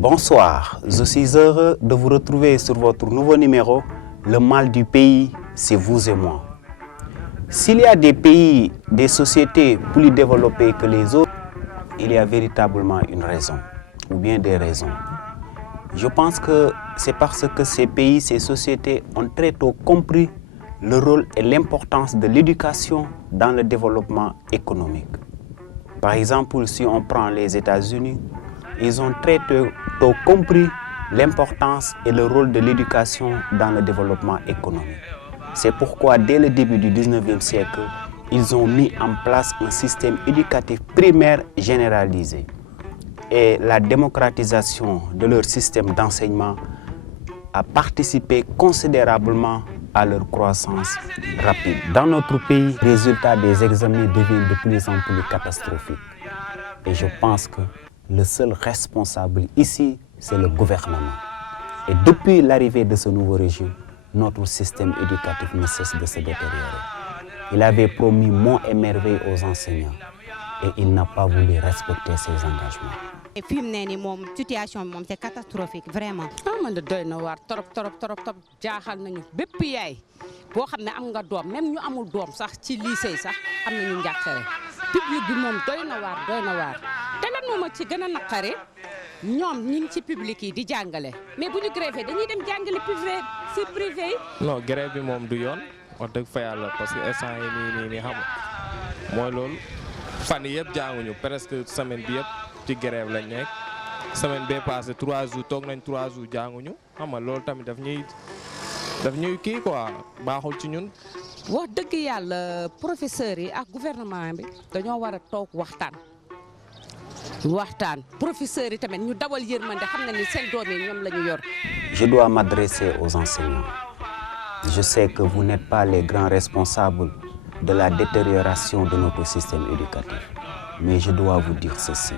Bonsoir, je suis heureux de vous retrouver sur votre nouveau numéro. Le mal du pays, c'est vous et moi. S'il y a des pays, des sociétés plus développées que les autres, il y a véritablement une raison, ou bien des raisons. Je pense que c'est parce que ces pays, ces sociétés ont très tôt compris le rôle et l'importance de l'éducation dans le développement économique. Par exemple, si on prend les États-Unis, ils ont très tôt compris l'importance et le rôle de l'éducation dans le développement économique. C'est pourquoi, dès le début du 19e siècle, ils ont mis en place un système éducatif primaire généralisé. Et la démocratisation de leur système d'enseignement a participé considérablement à leur croissance rapide. Dans notre pays, les résultats des examens deviennent de plus en plus catastrophiques. Et je pense que le seul responsable ici, c'est le gouvernement. Et depuis l'arrivée de ce nouveau régime, notre système éducatif ne cesse de se détériorer. Il avait promis monts et merveilles aux enseignants et il n'a pas voulu respecter ses engagements. Et puis la situation c'est catastrophique vraiment. man de doy na waar trop jaaxal nañu bépp yaay boo xam ne am nga doom même ñu amul doom sax ci lycée sax am nañu njàqare public bi moom doy na waar te lan moo ma ci gën a naqari ñoom ñi ngi ci public yi di jàngale mais bu ñu grève dañuy dem jàngale privé yi. non grève bi moom du yoon wax dëgg fa yàlla parce que instant yi nii xam mooy loolu fan yi yëpp jànguñu presque semaine bi yëpp ci grève lañ nekk semaine bee passé 3 jours toog nañ 3 jours jànguñu xam nga loolu tamit daf ñuy kii quoi baaxul ci ñun. wax dëgg yàlla professeurs yi ak gouvernement bi dañoo war a toog waxtaan professeurs yi tamit ñu dawal yërmande xam na ni seen doom yi ñoom la ñu yor. Je dois m'adresser aux enseignants. Je sais que vous n'êtes pas les grands responsables de la détérioration de notre système éducatif. Mais je dois vous dire ceci.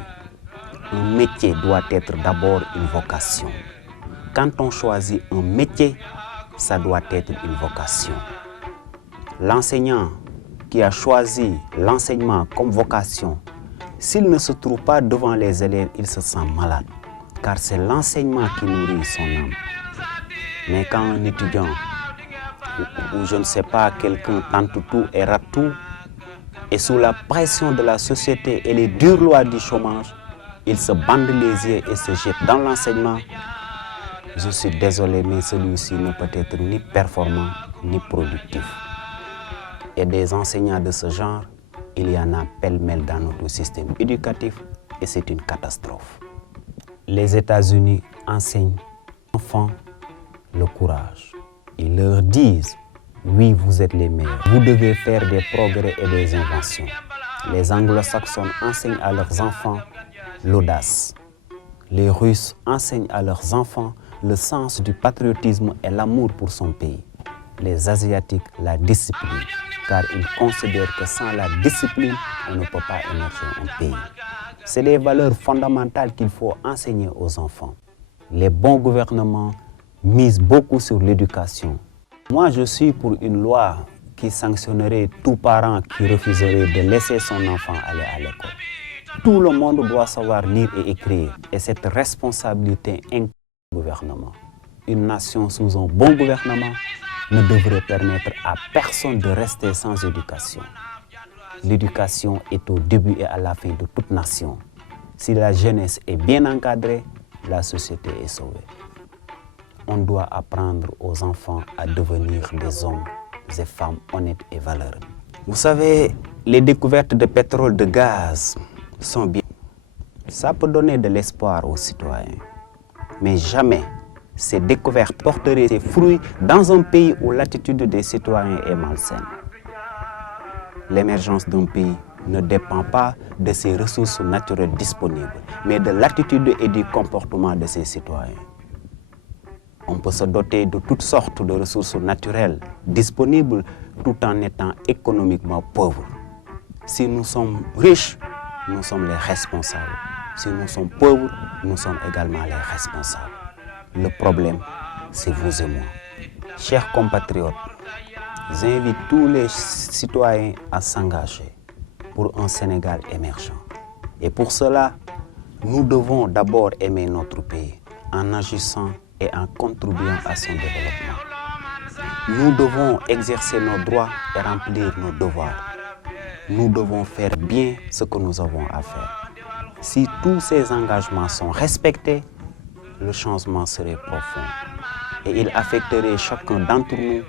Un métier doit être d'abord une vocation. Quand on choisit un métier, ça doit être une vocation. L'enseignant qui a choisi l'enseignement comme vocation, s'il ne se trouve pas devant les élèves, il se sent malade, car c'est l'enseignement qui nourrit son âme. Mais quand un étudiant, ou je ne sais pas, quelqu'un tente tout et rate tout, et sous la pression de la société et les dures lois du chômage, il se bande les yeux et se jette dans l'enseignement. Je suis désolé, mais celui-ci ne peut être ni performant ni productif. Et des enseignants de ce genre, il y en a pêle-mêle dans notre système éducatif et c'est une catastrophe. Les États-Unis enseignent aux enfants le courage. Ils leur disent, oui, vous êtes les meilleurs. Vous devez faire des progrès et des inventions. Les anglo-saxons enseignent à leurs enfants l'audace. Les Russes enseignent à leurs enfants le sens du patriotisme et l'amour pour son pays. Les Asiatiques, la discipline, car ils considèrent que sans la discipline, on ne peut pas émerger un pays. C'est des valeurs fondamentales qu'il faut enseigner aux enfants. Les bons gouvernements misent beaucoup sur l'éducation. Moi, je suis pour une loi qui sanctionnerait tout parent qui refuserait de laisser son enfant aller à l'école. Tout le monde doit savoir lire et écrire, et cette responsabilité incombe au gouvernement. Une nation sous un bon gouvernement ne devrait permettre à personne de rester sans éducation. L'éducation est au début et à la fin de toute nation. Si la jeunesse est bien encadrée, la société est sauvée. On doit apprendre aux enfants à devenir des hommes et femmes honnêtes et valeureux. Vous savez, les découvertes de pétrole, de gaz sont bien. Ça peut donner de l'espoir aux citoyens. Mais jamais ces découvertes porteraient ses fruits dans un pays où l'attitude des citoyens est malsaine. L'émergence d'un pays ne dépend pas de ses ressources naturelles disponibles, mais de l'attitude et du comportement de ses citoyens. On peut se doter de toutes sortes de ressources naturelles disponibles tout en étant économiquement pauvres. Si nous sommes riches, nous sommes les responsables. Si nous sommes pauvres, nous sommes également les responsables. Le problème, c'est vous et moi. Chers compatriotes, j'invite tous les citoyens à s'engager pour un Sénégal émergent. Et pour cela, Nous devons d'abord aimer notre pays en agissant et en contribuant à son développement. Nous devons exercer nos droits et remplir nos devoirs. Nous devons faire bien ce que nous avons à faire. Si tous ces engagements sont respectés, le changement serait profond et il affecterait chacun d'entre nous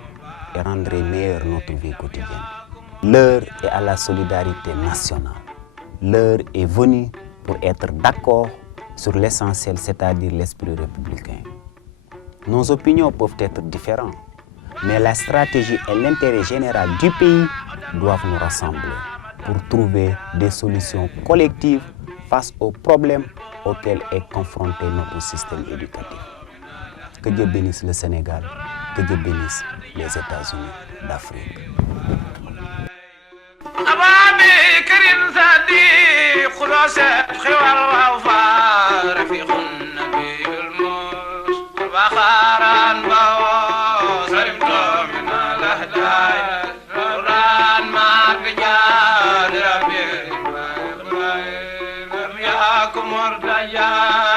et rendrait meilleure notre vie quotidienne. L'heure est à la solidarité nationale. L'heure est venue pour être d'accord sur l'essentiel, c'est-à-dire l'esprit républicain. Nos opinions peuvent être différentes, mais la stratégie et l'intérêt général du pays doivent nous rassembler pour trouver des solutions collectives face aux problèmes auxquels est confronté notre système éducatif. Que Dieu bénisse le Sénégal, que Dieu bénisse les États-Unis d'Afrique. Ya